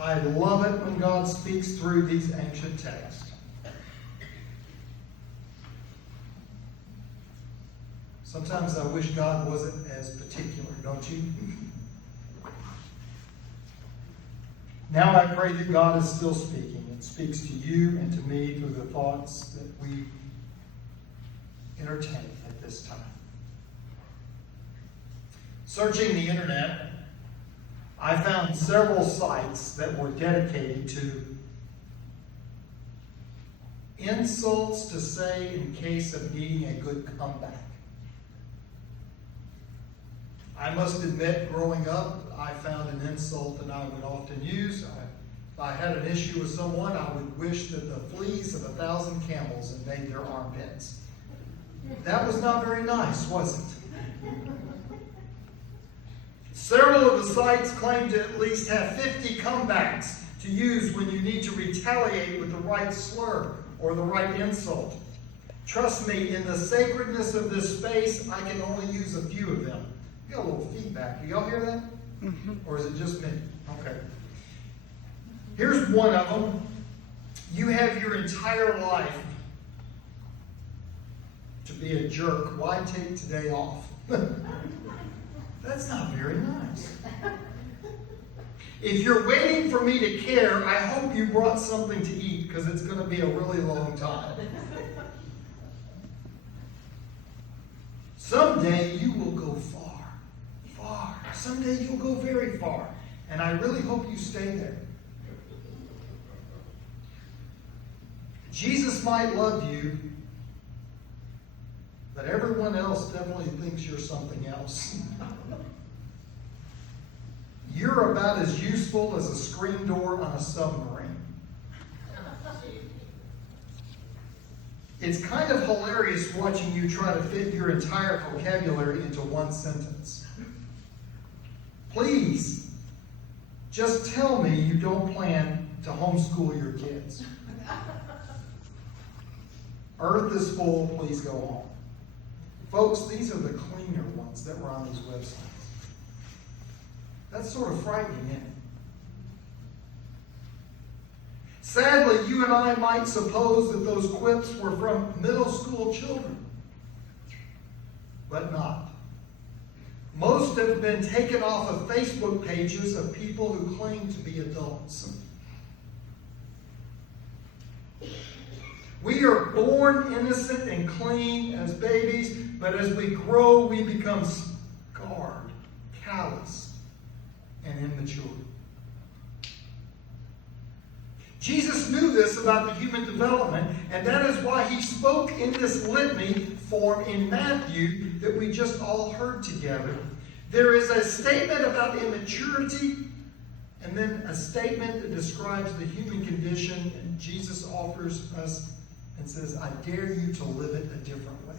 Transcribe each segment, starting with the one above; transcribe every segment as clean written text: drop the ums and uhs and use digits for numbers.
I love it when God speaks through these ancient texts. Sometimes I wish God wasn't as particular, don't you? Now I pray that God is still speaking and speaks to you and to me through the thoughts that we entertain at this time. Searching the internet, I found several sites that were dedicated to insults to say in case of needing a good comeback. I must admit, growing up, I found an insult that I would often use. If I had an issue with someone, I would wish that the fleas of 1,000 camels invade their armpits. That was not very nice, was it? Several of the sites claim to at least have 50 comebacks to use when you need to retaliate with the right slur or the right insult. Trust me, in the sacredness of this space, I can only use a few of them. You got a little feedback. Do y'all hear that? Mm-hmm. Or is it just me? Okay. Here's one of them. You have your entire life to be a jerk. Why take today off? That's not very nice. If you're waiting for me to care, I hope you brought something to eat because it's going to be a really long time. Someday you will go far. Someday you'll go very far. And I really hope you stay there. Jesus might love you, but everyone else definitely thinks you're something else. You're about as useful as a screen door on a submarine. It's kind of hilarious watching you try to fit your entire vocabulary into one sentence. Please, just tell me you don't plan to homeschool your kids. Earth is full, please go home. Folks, these are the cleaner ones that were on these websites. That's sort of frightening, isn't it? Sadly, you and I might suppose that those quips were from middle school children, but not. Most have been taken off of Facebook pages of people who claim to be adults. We are born innocent and clean as babies, but as we grow, we become scarred, callous, and immature. Jesus knew this about the human development, and that is why he spoke in this litany form in Matthew that we just all heard together. There is a statement about immaturity, and then a statement that describes the human condition, and Jesus offers us and says, I dare you to live it a different way.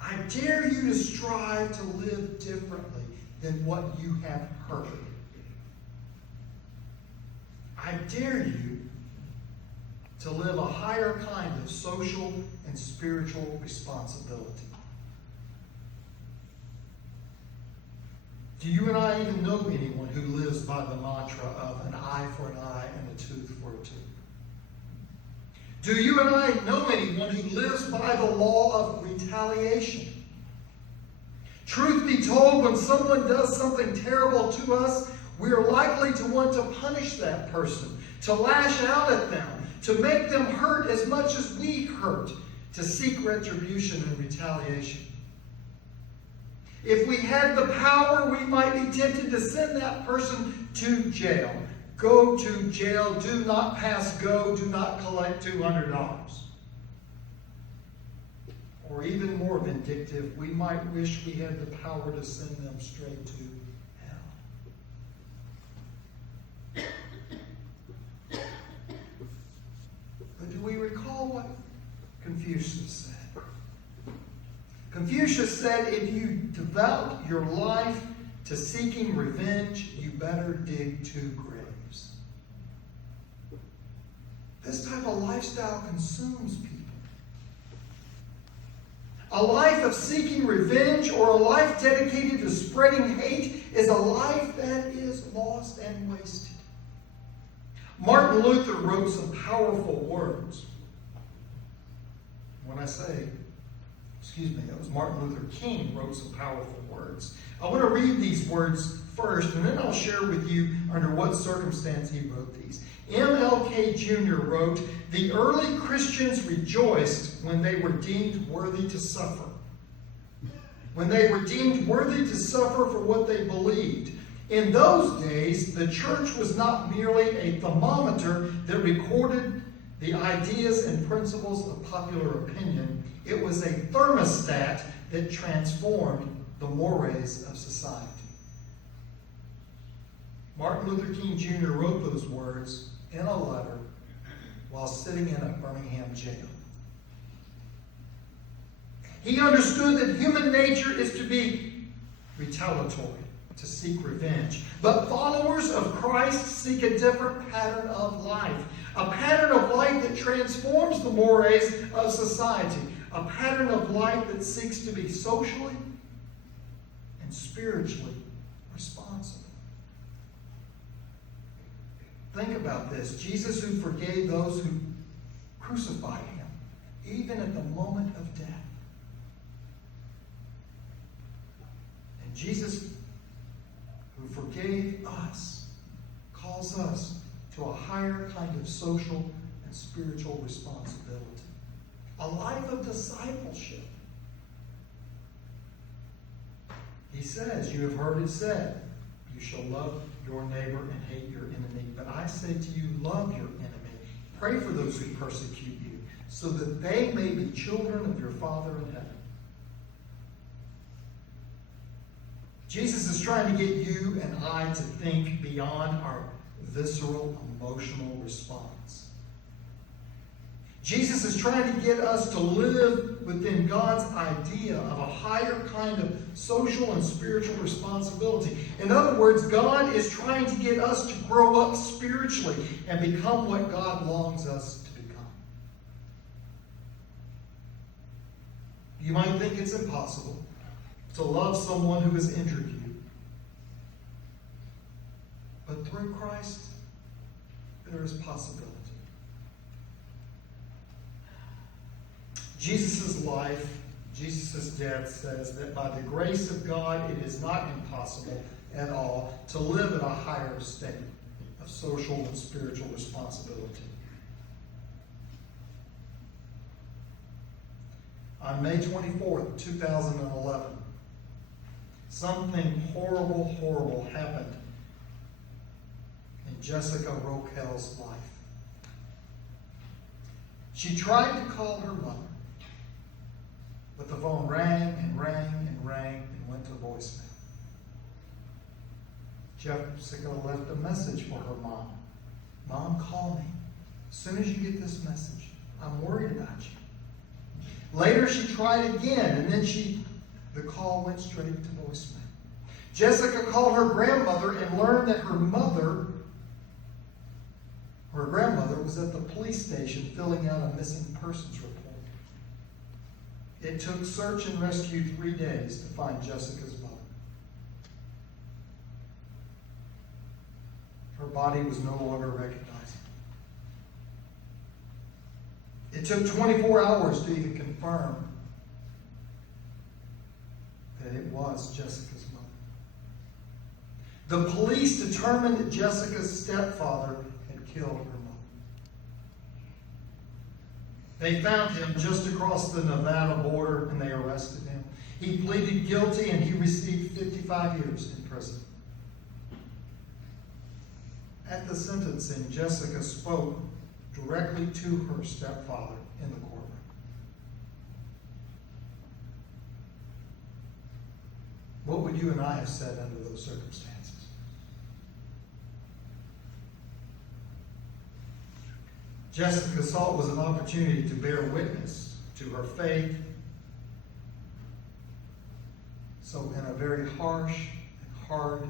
I dare you to strive to live differently than what you have heard. I dare you to live a higher kind of social and spiritual responsibility. Do you and I even know anyone who lives by the mantra of an eye for an eye and a tooth for a tooth? Do you and I know anyone who lives by the law of retaliation? Truth be told, when someone does something terrible to us, we are likely to want to punish that person, to lash out at them, to make them hurt as much as we hurt, to seek retribution and retaliation. If we had the power, we might be tempted to send that person to jail. Go to jail, do not pass go, do not collect $200. Or even more vindictive, we might wish we had the power to send them straight to hell. But do we recall what Confucius said? Confucius said, if you devote your life to seeking revenge, you better dig 2 graves. This type of lifestyle consumes people. A life of seeking revenge or a life dedicated to spreading hate is a life that is lost and wasted. Martin Luther wrote some powerful words. When I say, it was Martin Luther King wrote some powerful words. I want to read these words first, and then I'll share with you under what circumstance he wrote these. MLK Jr. wrote, "The early Christians rejoiced when they were deemed worthy to suffer. When they were deemed worthy to suffer for what they believed. In those days, the church was not merely a thermometer that recorded the ideas and principles of popular opinion. It was a thermostat that transformed the mores of society." Martin Luther King Jr. wrote those words in a letter while sitting in a Birmingham jail. He understood that human nature is to be retaliatory, to seek revenge. But followers of Christ seek a different pattern of life. A pattern of life that transforms the mores of society. A pattern of life that seeks to be socially and spiritually responsible. Think about this. Jesus, who forgave those who crucified him, even at the moment of death. And Jesus, who forgave us, calls us to a higher kind of social and spiritual responsibility. A life of discipleship. He says, "You have heard it said, you shall love your neighbor and hate your enemy. But I say to you, love your enemy. Pray for those who persecute you, so that they may be children of your Father in heaven." Jesus is trying to get you and I to think beyond our visceral, emotional response. Jesus is trying to get us to live within God's idea of a higher kind of social and spiritual responsibility. In other words, God is trying to get us to grow up spiritually and become what God longs us to become. You might think it's impossible to love someone who has injured you. But through Christ, there is possibility. Jesus' life, Jesus' death says that by the grace of God, it is not impossible at all to live in a higher state of social and spiritual responsibility. On May 24th, 2011, something horrible happened in Jessica Roquel's life. She tried to call her mother, but the phone rang and went to voicemail. Jessica left a message for her mom. "Mom, call me as soon as you get this message. I'm worried about you." Later she tried again, and then the call went straight to voicemail. Jessica called her grandmother and learned that her grandmother was at the police station filling out a missing persons report. It took search and rescue 3 days to find Jessica's body. Her body was no longer recognizable. It took 24 hours to even confirm that it was Jessica's mother. The police determined that Jessica's stepfather had killed her mother. They found him just across the Nevada border and they arrested him. He pleaded guilty and he received 55 years in prison. At the sentencing, Jessica spoke directly to her stepfather in the courtroom. What would you and I have said under those circumstances? Jessica saw it was an opportunity to bear witness to her faith. So in a very harsh and hard,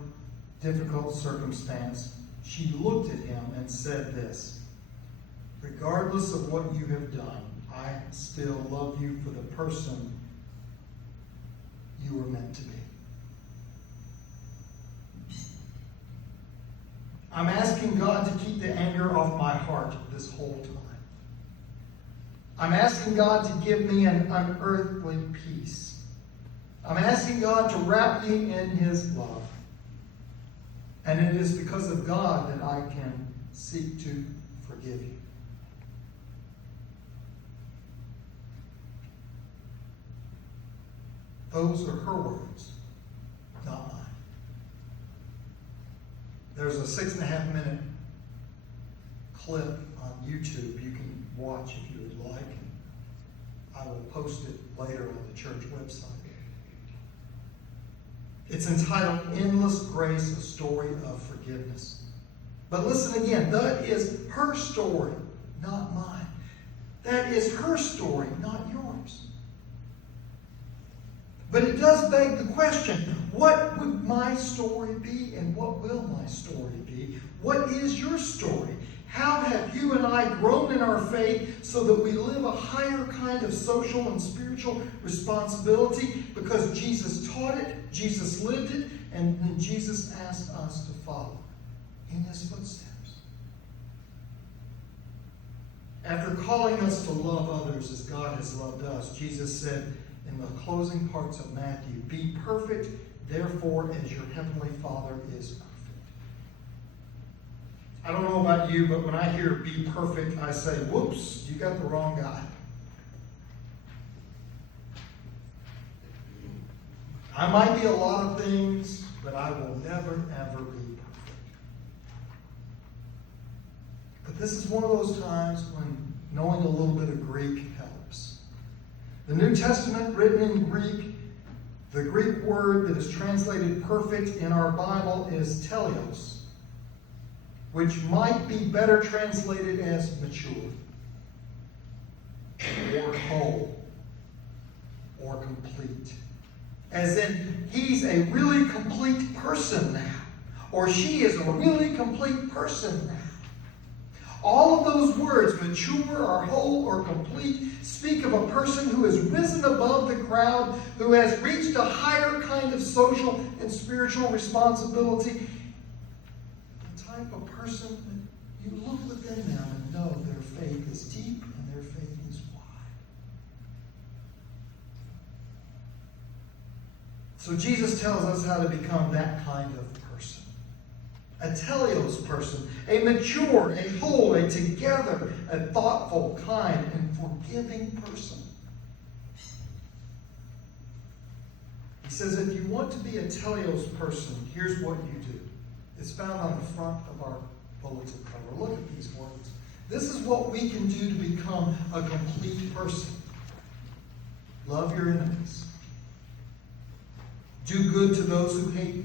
difficult circumstance, she looked at him and said this: "Regardless of what you have done, I still love you for the person you were meant to be." I'm asking God to keep the anger off my heart this whole time. I'm asking God to give me an unearthly peace. I'm asking God to wrap me in His love. And it is because of God that I can seek to forgive you. Those are her words, not mine. There's a 6.5 minute clip on YouTube you can watch if you would like. I will post it later on the church website. It's entitled Endless Grace, a Story of Forgiveness. But listen again, that is her story, not mine. That is her story, not yours. But it does beg the question, what would my story be and what will my story be? What is your story? How have you and I grown in our faith so that we live a higher kind of social and spiritual responsibility because Jesus taught it, Jesus lived it, and then Jesus asked us to follow in His footsteps? After calling us to love others as God has loved us, Jesus said in the closing parts of Matthew, "Be perfect, therefore, as your heavenly Father is perfect." I don't know about you, but when I hear "be perfect," I say, whoops, you got the wrong guy. I might be a lot of things, but I will never, ever be perfect. But this is one of those times when knowing a little bit of Greek helps. The New Testament, written in Greek, the Greek word that is translated perfect in our Bible is teleos, which might be better translated as mature, or whole, or complete. As in, he's a really complete person now, or she is a really complete person now. All of those words, mature or whole or complete, speak of a person who has risen above the crowd, who has reached a higher kind of social and spiritual responsibility. The type of person that you look within them and know their faith is deep and their faith is wide. So Jesus tells us how to become that kind of person. A teleos person, a mature, a whole, a together, a thoughtful, kind, and forgiving person. He says if you want to be a teleos person, here's what you do. It's found on the front of our bulletin cover. Look at these words. This is what we can do to become a complete person. Love your enemies. Do good to those who hate you.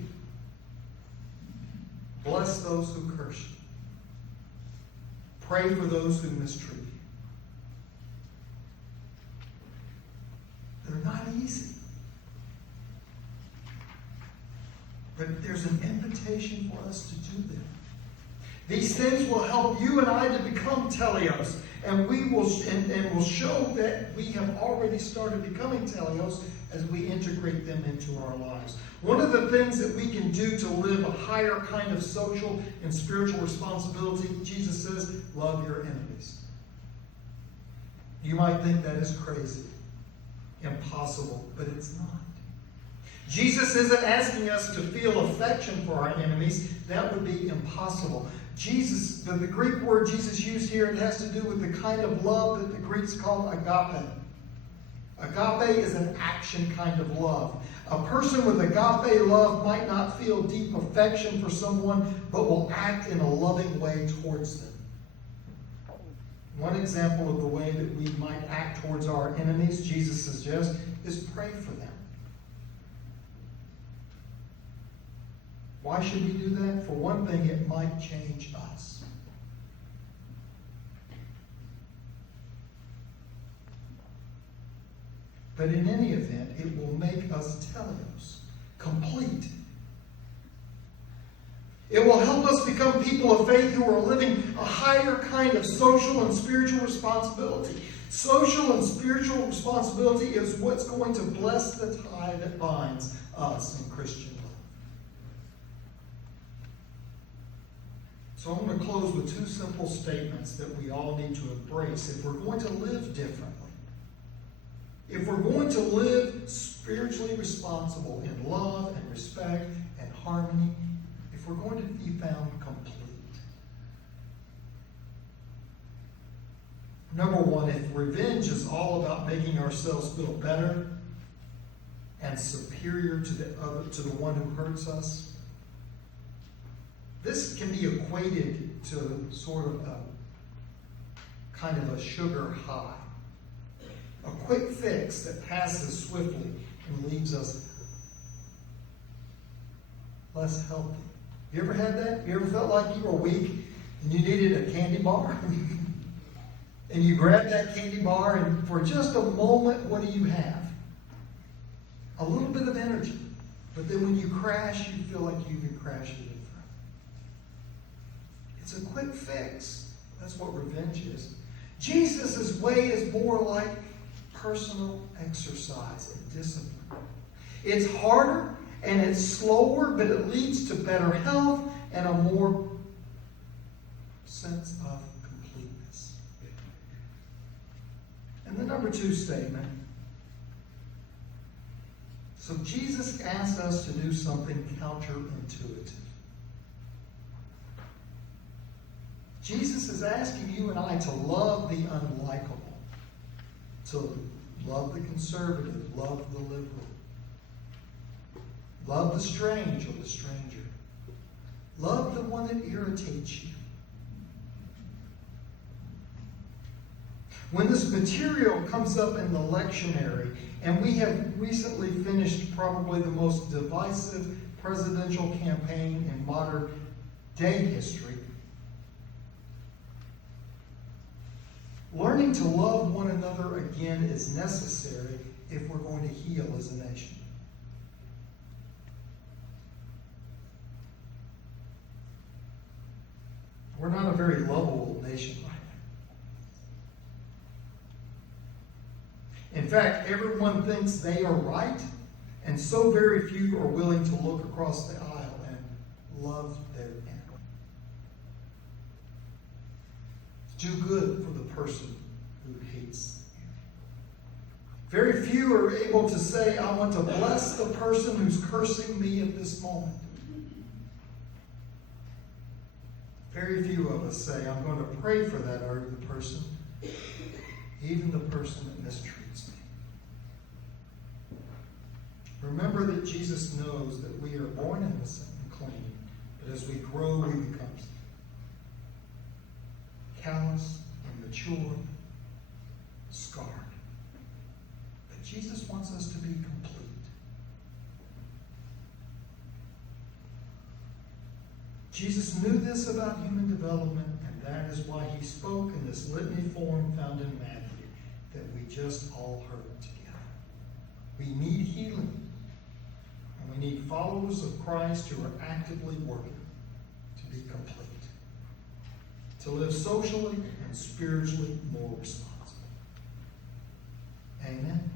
Bless those who curse you. Pray for those who mistreat you. They're not easy. But there's an invitation for us to do them. These things will help you and I to become teleos. And we will will show that we have already started becoming teleos as we integrate them into our lives. One of the things that we can do to live a higher kind of social and spiritual responsibility, Jesus says, love your enemies. You might think that is crazy, impossible, but it's not. Jesus isn't asking us to feel affection for our enemies. That would be impossible. The Greek word Jesus used here, it has to do with the kind of love that the Greeks call agape. Agape is an action kind of love. A person with agape love might not feel deep affection for someone, but will act in a loving way towards them. One example of the way that we might act towards our enemies, Jesus suggests, is pray for them. Why should we do that? For one thing, it might change us. But in any event, it will make us teleos, complete. It will help us become people of faith who are living a higher kind of social and spiritual responsibility. Social and spiritual responsibility is what's going to bless the tie that binds us in Christian love. So I'm going to close with two simple statements that we all need to embrace if we're going to live differently. If we're going to live spiritually responsible in love and respect and harmony, if we're going to be found complete. Number one, if revenge is all about making ourselves feel better and superior to the one who hurts us, this can be equated to sort of a kind of a sugar high. A quick fix that passes swiftly and leaves us less healthy. You ever had that? You ever felt like you were weak and you needed a candy bar? And you grab that candy bar and for just a moment, what do you have? A little bit of energy. But then when you crash, you feel like you've been crashed to the front. It's a quick fix. That's what revenge is. Jesus' way is more like personal exercise and discipline. It's harder and it's slower, but it leads to better health and a more sense of completeness. And the number two statement. So Jesus asked us to do something counterintuitive. Jesus is asking you and I to love the unlikable. To love the conservative, love the liberal. Love the strange or the stranger. Love the one that irritates you. When this material comes up in the lectionary, and we have recently finished probably the most divisive presidential campaign in modern day history, learning to love one another again is necessary if we're going to heal as a nation. We're not a very lovable nation right now. In fact, everyone thinks they are right, and so very few are willing to look across the aisle and love their enemy. Do good for the person who hates you. Very few are able to say, I want to bless the person who's cursing me at this moment. Very few of us say, I'm going to pray for that other person, even the person that mistreats me. Remember that Jesus knows that we are born innocent and clean, but as we grow, we become callous, immature, scarred. But Jesus wants us to be complete. Jesus knew this about human development, and that is why he spoke in this litany form found in Matthew that we just all heard together. We need healing, and we need followers of Christ who are actively working to be complete, to live socially and spiritually more responsible. Amen.